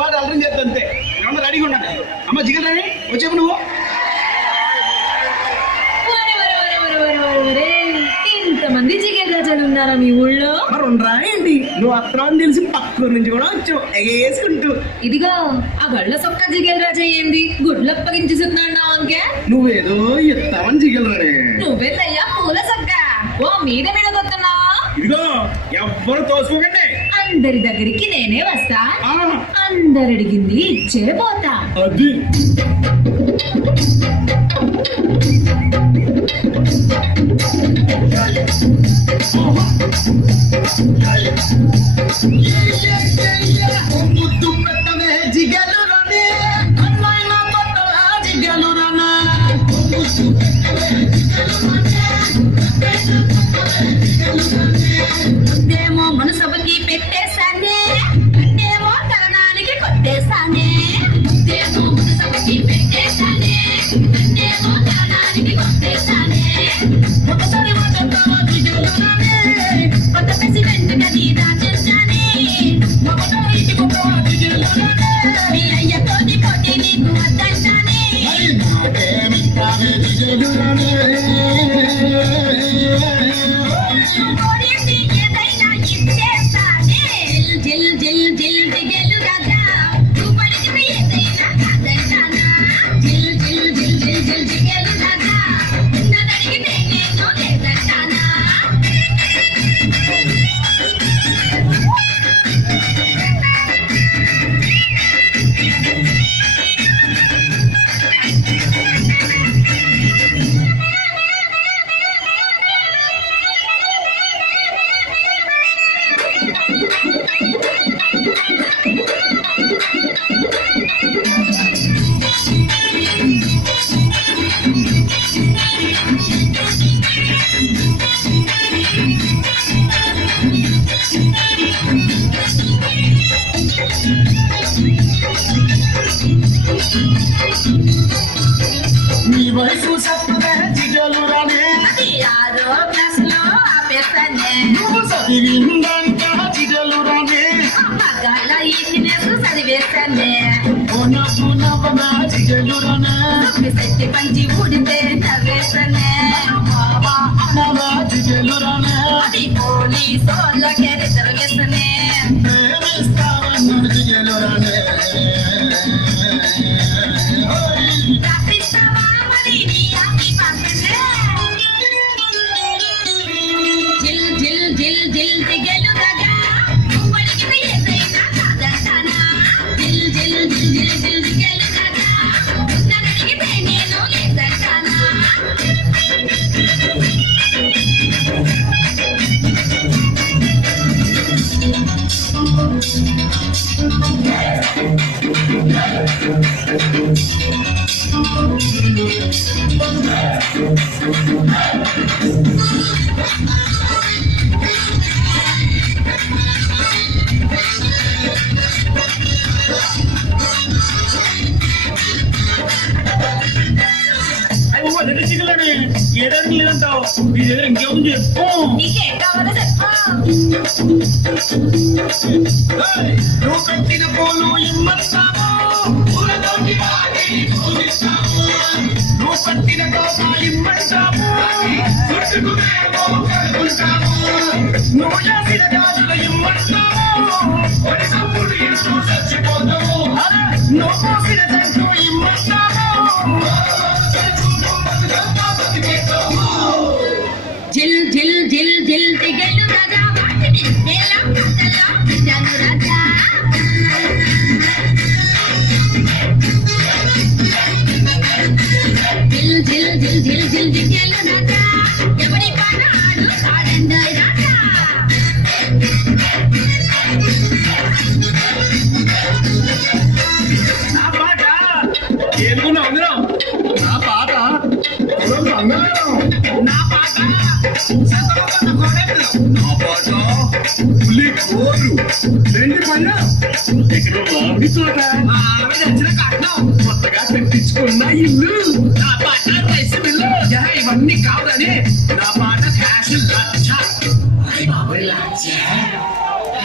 పాట అలరం చేస్తా అంతే. ఏమన్నా రెడీగా ఉండండి. అమ్మ జిగల్ రాని వచ్చేపు నువ్వు. ఇంతమంది జిగేల్ రాజాలు ఉన్నారా మీ ఊళ్ళో? మరి ఉండరా ఏంటి? నువ్వు అత్రం తెలిసి పక్కూరు నుంచి కూడా వచ్చావు ఎగేసుకుంటూ. ఇదిగో ఆ గళ్ళ సొక్క జిగేల్ రాజా ఏంది గుడ్లప్పగించుతున్నావు అంకే? నువ్వేదో ఎత్తావని జిగల్ రాని. నువ్వేదయ్యా పూల సొక్క ఓ మీద మీద కొత్తనా? ఇదిగో ఎవ్వరు తోసుకోకండి. అందరి దగ్గరికి నేనే వస్తా, ఆ, అందరు అడిగింది ఇచ్చే పోతా. అది ముద్దు పెట్టవే జిగలు రాని, అమ్మాయినా కొట్టవే జిగలు రానా. ఏమో మనసభకి పెట్టేశానే, ఏమో తరణానికి కొట్టేశానే. ఏమో మనసభకి పెట్టేశానే, ఏమో తరణానికి కొట్టేశానే. ఒకసారి వదలతావా జిగలు రానే, కొత్త ప్రెసిడెంట్ గది దాచేశానే. ఒకటో ఇంటికొకవా జిగలు రానే, మీ అయ్యతోటి పోటీ నీకు వద్దంటానే. కోరింది ఏదైనా ఇచ్చేస్తానే. జిల్ జిల్ జిల్ జిగేలు రాజా, నువ్వు పలికితే ఏదైనా కాదంటానా. జిల్ జిల్ జిల్ జిల్ జిల్ జిగేలు రాజా, ఉన్నదడిగితే నేను లేదంటానా. నీ వయసు చెప్పవే జిగలు రాని. అది 6వ క్లాసులో ఆపేస్తానే. నువ్వు చదివిందంట జిగలు రాని. మగాళ్ళ ఇంజనీర్స్ చదివేస్తానే. నవ్వు నవ్వనా జిగలు రానా. శక్తి పంచి ఊడితే నవ్వేస్తానే. బాబా అనవా జిగలు రానా. అది పోలీసోళ్ళకే రిజర్వేస్తనే. ప్రేమిస్తావన్నాడు జిగలు రానే. రాపిస్తావా మరి నీ ఆకి పాసనే. జిల్ జిల్ జిల్ జిల్ జిగేలు రాజా, నువ్వు అడిగితే ఏదైనా కాదంటానా. జిల్ జిల్ జిల్ జిల్ జిల్ జిగేలు రాజా, నన్ను అడిగితే నేను లేదంటానా. ఏడాది లేదంటావు. నీ దగ్గర ఇంకేముంది చెప్పు. నీకేం కావాలో చెప్పు. నువ్వు కట్టిన పూలు ఇమ్మంటావు, పూలతోటి వాటిని పూజిస్తావు. నువ్వు కట్టిన కోప ఇమ్మంటావు, చుట్టుకునేమో కలుపుకుంటావు. నువ్వు చేసిన గాజులు ఇమ్మంటావు, ఒడి సంపుడు ఇంటూ చచ్చిపోతావు. నువ్వు పోసిన జంటు ఇమ్మంటావు, జిల్ జిల్ జిల్ జిల్ జిగేలు రాజా, వాటిని నేల కథలో జిగేలు రాజా. జిల్ జిల్ జిల్ జిల్ జిల్ జిగేలు రాజా, ఎవరి పాట ఆడు ఆడండోయ్ రాజా. నా పాట ఏనుకున్నావు అందరం. నా పాట నా పాట నా పాట పులి కోరు రెండు పళ్ళ ఇక్కడ మామిడి తోట మా ఆవిడ వచ్చిన కట్నం కొత్తగా కట్టించుకున్న ఇల్లు. నా పాట రైస్ మిల్లు. ఇవన్నీ కావాలని నా పాట ఫ్యాషన్ లచ్చ. బాబాయ్ లచ్చ